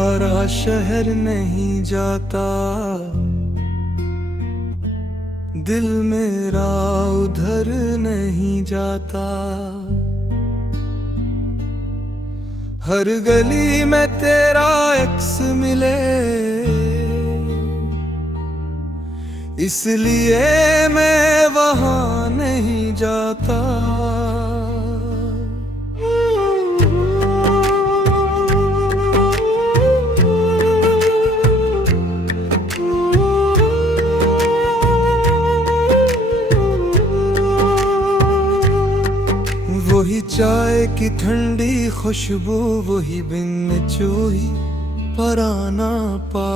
तुम्हारा शहर नहीं जाता, दिल मेरा उधर नहीं जाता। हर गली में तेरा एक्स मिले, इसलिए मैं वहां नहीं जाता। वही चाय की ठंडी खुशबू, वही बिन चूही पराना पा।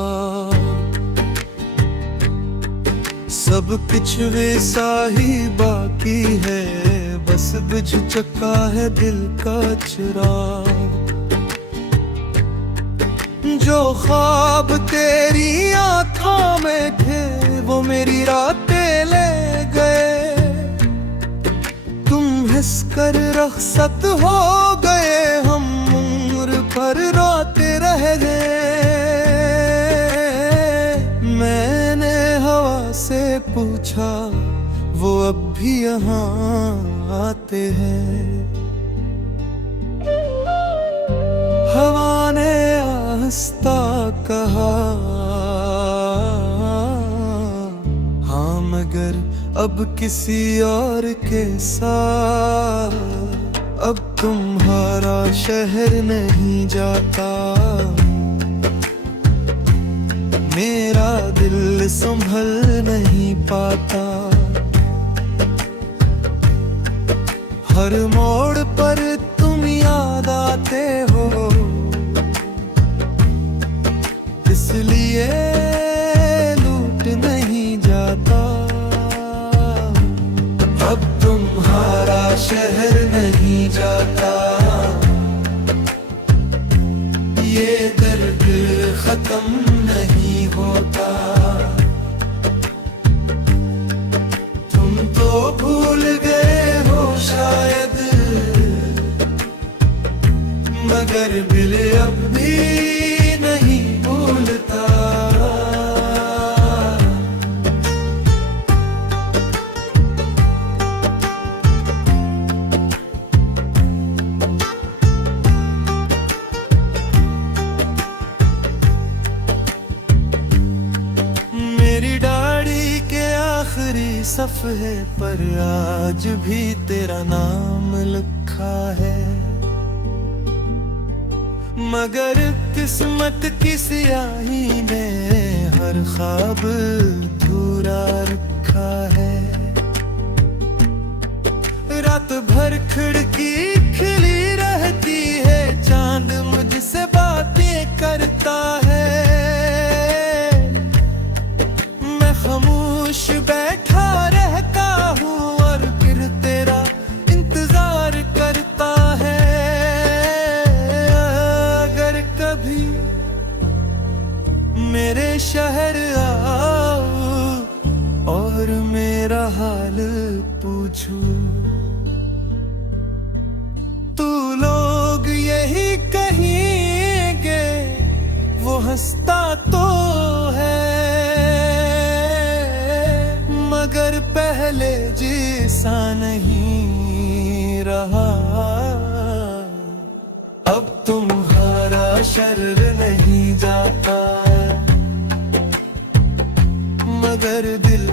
सब कुछ वैसा ही बाकी है, बस बुझ चुका है दिल का चिराग। जो ख्वाब तेरी आँखों में थे, वो मेरी रातें ले गए। हंसकर रख्सत हो गए, हम उम्र भर रोते रह गए। मैंने हवा से पूछा, वो अब भी यहाँ आते हैं। हवा ने आहिस्ता कहा, हाँ मगर अब किसी और के साथ। अब तुम्हारा शहर नहीं जाता, मेरा दिल संभल नहीं पाता। हर मोड़ पर तुम याद आते हो, इसलिए लूट नहीं जाता। अब तुम्हारा शहर नहीं जाता, ये दर्द खत्म नहीं होता। तुम तो भूल गए हो शायद, मगर दिल अब भी नहीं भूलता। सफ़े पर आज भी तेरा नाम लिखा है, मगर किस्मत की स्याही ने हर ख्वाब अधूरा रखा है। रात भर खिड़की खिली रहती है, चांद मुझसे बातें करता है। मैं खामोश बैठा रहता हूँ और फिर तेरा इंतजार करता है। अगर कभी मेरे शहर आओ और मेरा हाल पूछो, तू लोग यही कहेंगे वो हंसता तो है, मगर पहले जैसा नहीं रहा। अब तुम्हारा शहर नहीं जाता, मगर दिल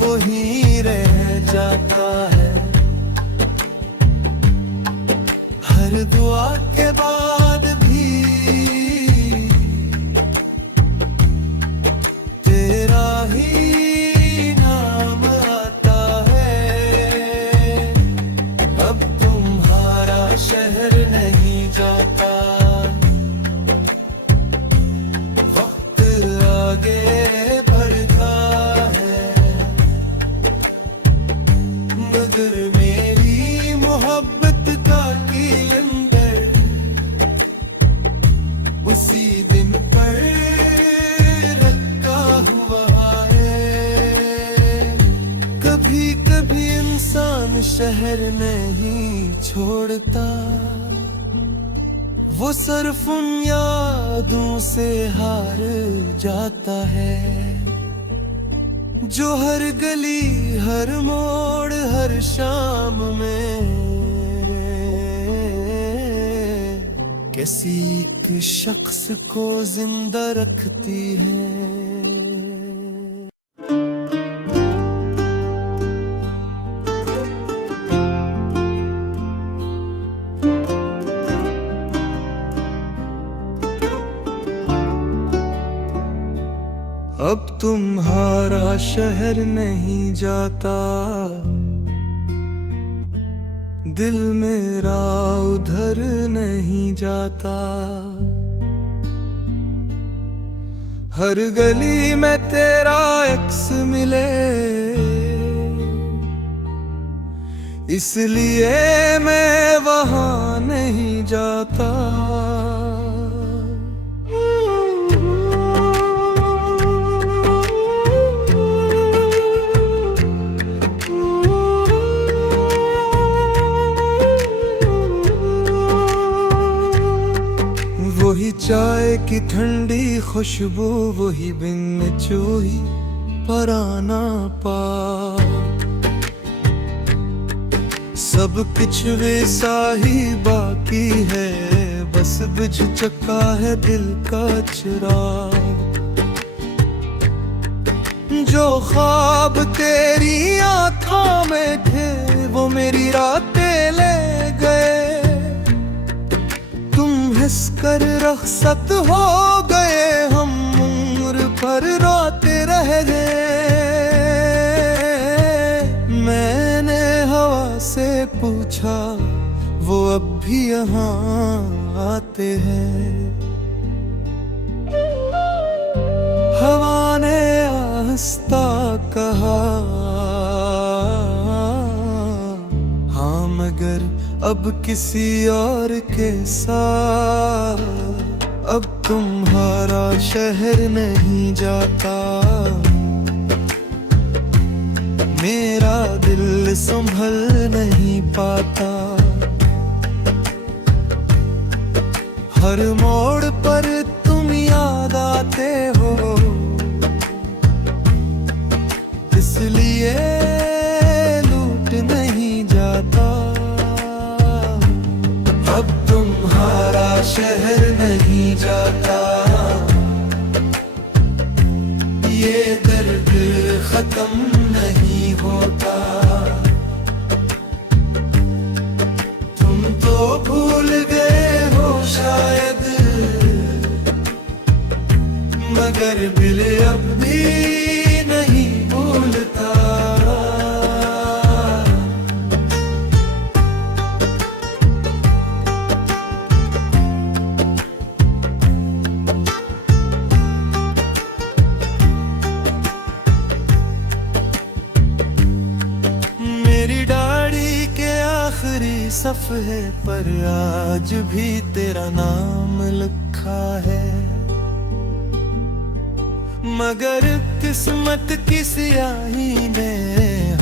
वही रह जाता है। हर दुआ के बाद भी तेरा ही शहर नहीं जाता। वक्त आगे बढ़ता है, मगर मेरी मोहब्बत का कीलंदर उसी दिन पर रखा हुआ है। कभी कभी इंसान शहर नहीं छोड़ता, वो सिर्फ उन यार यादों से हार जाता है, जो हर गली हर मोड़ हर शाम में किसी एक शख्स को जिंदा रखती है। अब तुम्हारा शहर नहीं जाता, दिल मेरा उधर नहीं जाता। हर गली में तेरा एक्स मिले, इसलिए मैं वहां नहीं जाता। वही चाय की ठंडी खुशबू, वही बिन चूही पराना पा, सब कुछ वैसा ही बाकी है, बस बुझ चुका है दिल का चिराग। जो ख्वाब तेरी आँखों में थे वो मेरी रातें ले गए, हंस कर रखसत हो गए, हम उम्र भर रोते रह गए। मैंने हवा से पूछा वो अब भी यहाँ आते हैं, हवा ने आहिस्ता कहा हाँ मगर अब किसी और के साथ। अब तुम्हारा शहर नहीं जाता, मेरा दिल संभल नहीं पाता। हर मोड़ पर तुम याद आते हो, इसलिए लूट नहीं जाता। अब तुम्हारा शहर नहीं जाता, ये दर्द खत्म नहीं होता। तुम तो भूल गए हो शायद, मगर दिल अब भी नहीं भूलता। सफ़े पर आज भी तेरा नाम लिखा है, मगर किस्मत की स्याही ने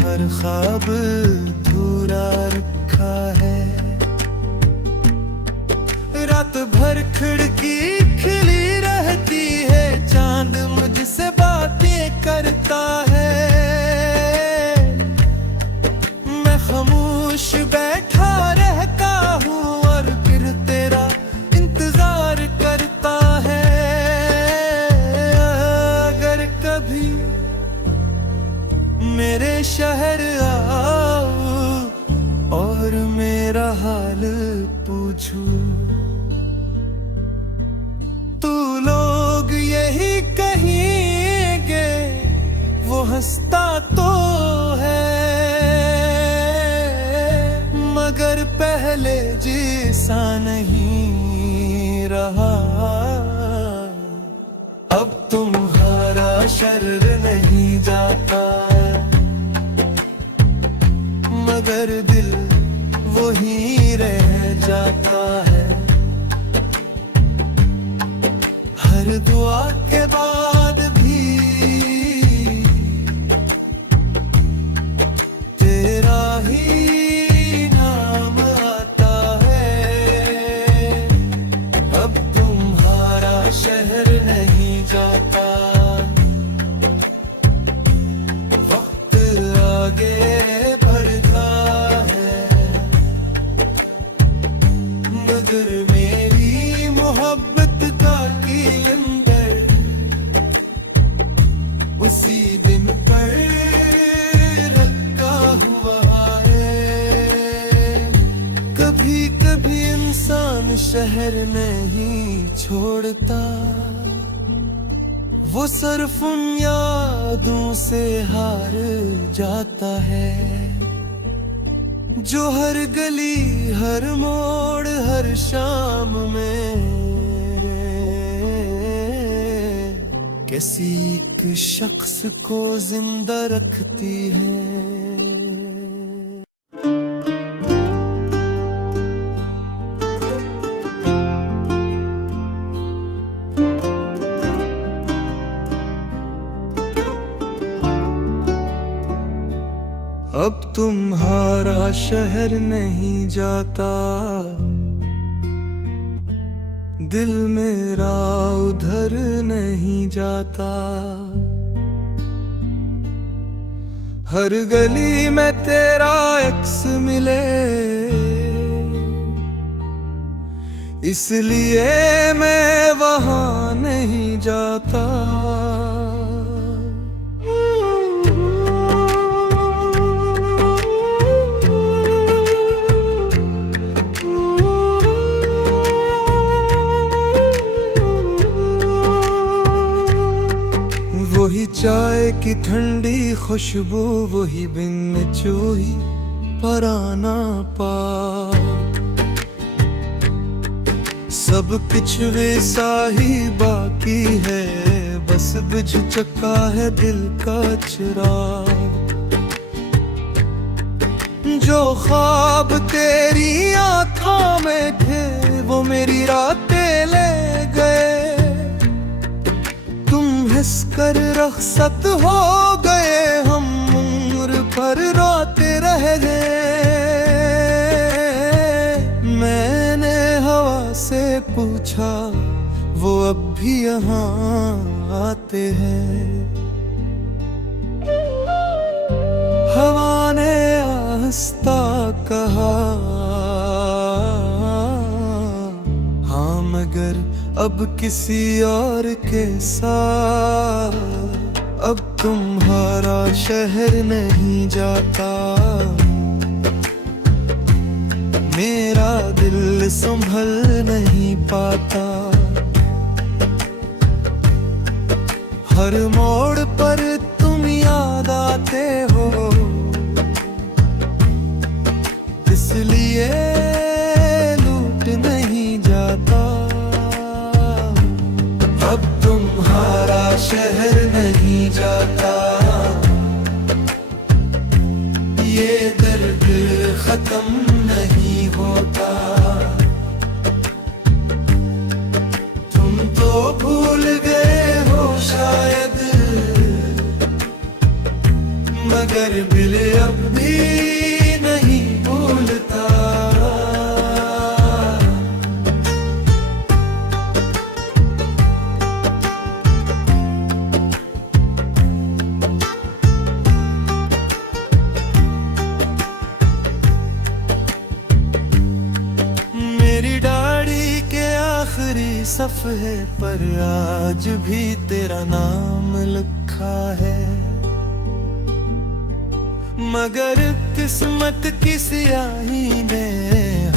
हर ख्वाब अधूरा रखा है। रात भर खिड़की खिली रहती है, चांद मुझसे बातें करता है, मैं खामोश बैठा रहता हूँ और फिर तेरा इंतजार करता है। अगर कभी मेरे शहर आओ और मेरा हाल पूछो, तू लोग यही कहेंगे वो हंसता तो है, मगर पहले जैसा नहीं रहा। अब तुम्हारा शहर नहीं जाता, मगर दिल वही रह जाता है। हर दुआ के बाद भी तेरा ही शहर नहीं जाता, वक्त आगे बढ़ता है, मगर मेरी मोहब्बत का की अंदर उसी दिन पर लटका हुआ है। कभी कभी इंसान शहर नहीं छोड़ता, वो सिर्फ उन यादों से हार जाता है, जो हर गली हर मोड़ हर शाम में किसी एक शख्स को जिंदा रखती है। अब तुम्हारा शहर नहीं जाता, दिल मेरा उधर नहीं जाता, हर गली में तेरा एक्स मिले, इसलिए मैं वहां नहीं जाता। वही चाय की ठंडी खुशबू, वही बिन चूही पराना पा, सब कुछ वैसा ही बाकी है, बस बुझ चुका है दिल का चिराग। जो ख्वाब तेरी आँखों में थे वो मेरी रातें ले गए, कर रखसत हो गए, हम उम्र भर रोते रह गए। मैंने हवा से पूछा वो अब भी यहाँ आते हैं, हवा ने आहिस्ता कहा हाँ, मगर अब किसी और के साथ। अब तुम्हारा शहर नहीं जाता, मेरा दिल संभल नहीं पाता, हर मोड़ पर तुम याद आते हो, इसलिए लूट नहीं जाता। अब तुम्हारा शहर नहीं जाता, ये दर्द खत्म नहीं होता, तुम तो भूल गए हो शायद, मगर दिल अब भी नहीं भूलता। आखिरी सफ़े पर आज भी तेरा नाम लिखा है, मगर किस्मत की स्याही ने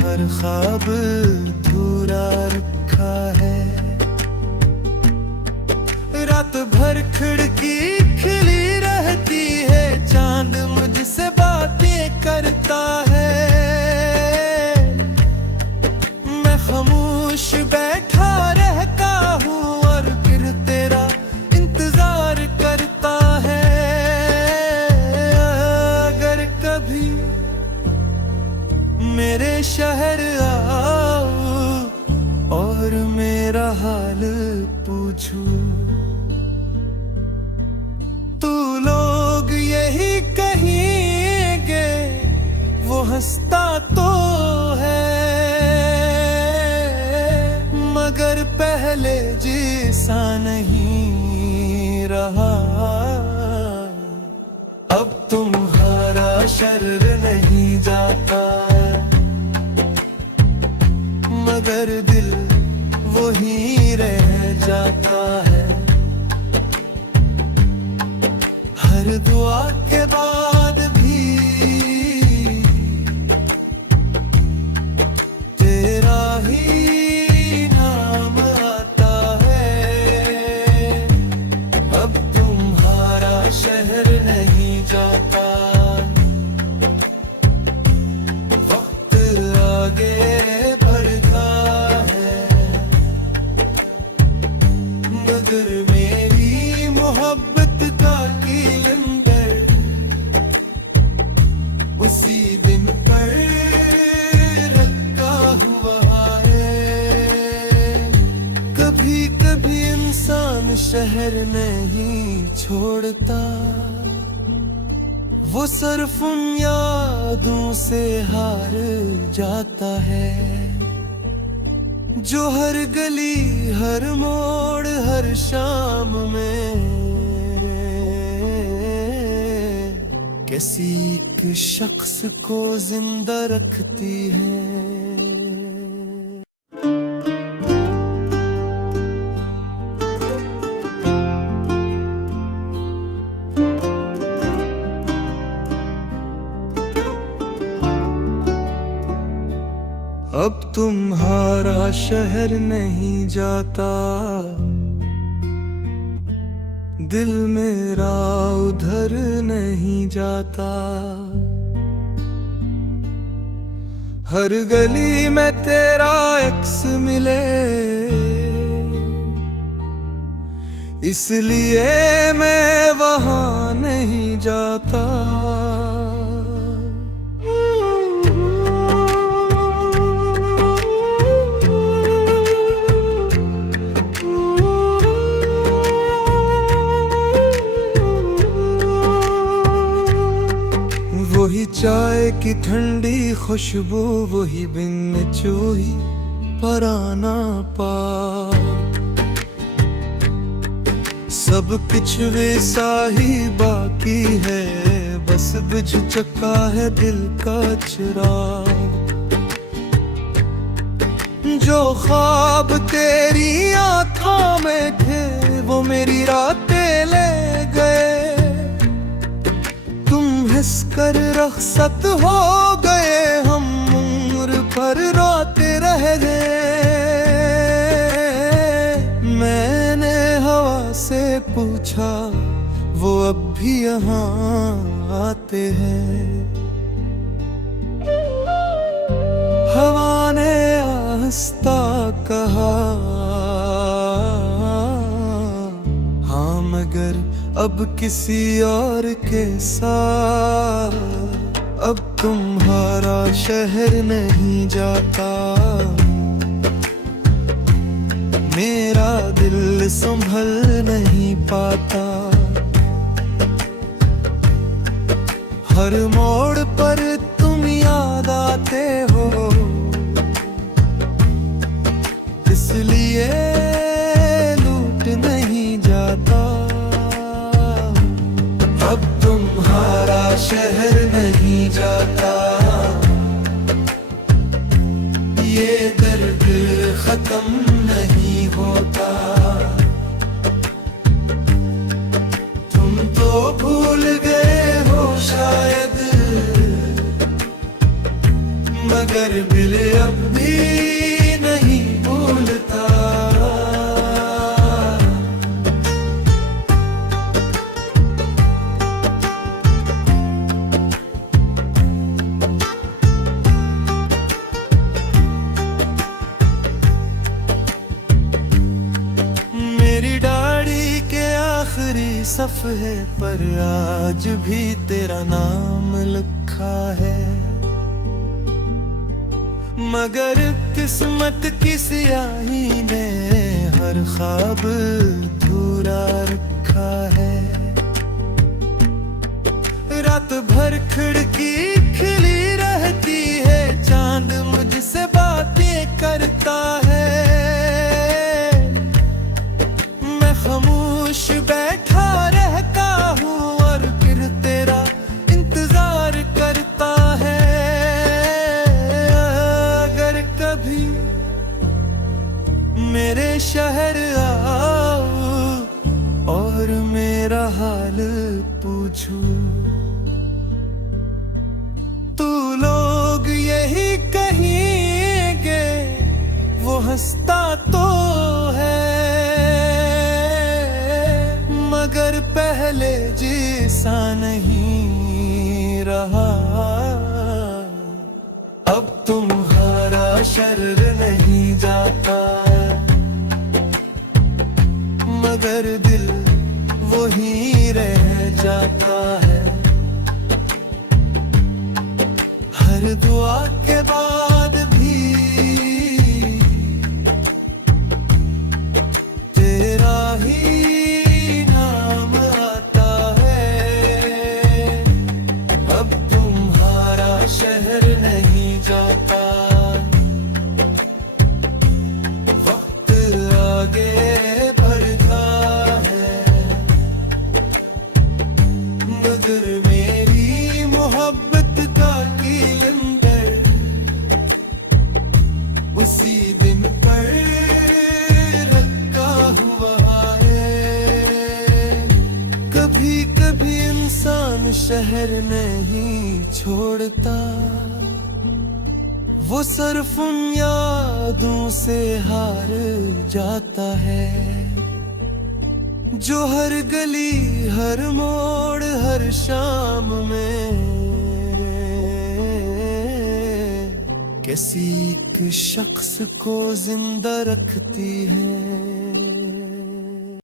हर ख्वाब अधूरा रखा है। रात भर खिड़की खिली रहती है, चांद मुझसे बातें करता है, मैं खामोश बैठा रहता हूँ और फिर तेरा इंतजार करता है। अगर कभी मेरे शहर आओ और मेरा हाल पूछो, तू लोग यही कहेंगे वो हंसता तो है, मगर पहले पहले जैसा नहीं रहा। अब तुम्हारा शर्र नहीं जाता, मगर दिल वही रह जाता है। हर दुआ के बाद भी तेरा ही नाम आता है। अब तुम्हारा शहर नहीं जाता, वक्त आगे बढ़ता है, मगर मेरी मोहब्बत का कीलंदर उसी दिन पर रखा हुआ है। कभी कभी इंसान शहर नहीं छोड़ता, वो सिर्फ उन यादों से हार जाता है, जो हर गली हर मोड़ हर शाम में किसी एक शख्स को जिंदा रखती है। अब तुम्हारा शहर नहीं जाता, दिल मेरा उधर नहीं जाता। हर गली में तेरा अक्स मिले, इसलिए मैं वहां नहीं जाता। वही चाय की ठंडी खुशबू, वही बिन चूही पराना पा, सब कुछ वैसा ही बाकी है, बस बुझ चुका है दिल का चिराग। जो ख्वाब तेरी आँखों में थे वो मेरी रातें ले गए, हंस कर रखसत हो गए, हम उम्र भर रोते रह गए। मैंने हवा से पूछा वो अब भी यहाँ आते हैं। हवा ने आहिस्ता कहा हाँ, मगर अब किसी और के साथ। अब तुम्हारा शहर नहीं जाता, मेरा दिल संभल नहीं पाता। हर मोड़ पर तुम याद आते हो, इसलिए लूट नहीं जाता। अब तुम्हारा शहर नहीं जाता, ये दर्द खत्म नहीं होता। तुम तो भूल गए हो शायद, मगर दिल अब भी नहीं भूलता। सफ़े पर आज भी तेरा नाम लिखा है, मगर किस्मत की स्याही ने हर ख्वाब अधूरा रखा है। रात भर खिड़की खिली रहती है, चांद मुझसे बातें करता है। खामोश बैठा रहता हूँ और फिर तेरा इंतजार करता है। अगर कभी मेरे शहर आओ और मेरा हाल पूछूं, तू लोग यही कहेंगे वो हंसता तो है, मगर पहले जैसा नहीं रहा। अब तुम्हारा शर्र नहीं जाता, मगर दिल वही रह जाता है। हर दुआ के बाद भी तेरा ही नाम आता है। अब तुम्हारा शहर नहीं जाता, वक्त आगे बढ़ता है, मगर मेरी मोहब्बत का कीलंदर उसी दिन पर रखा हुआ है। कभी कभी इंसान शहर नहीं छोड़ता, वो सिर्फ उन यादों से हार जाता है, जो हर गली हर मोड़ हर शाम में किसी एक शख्स को जिंदा रखती है।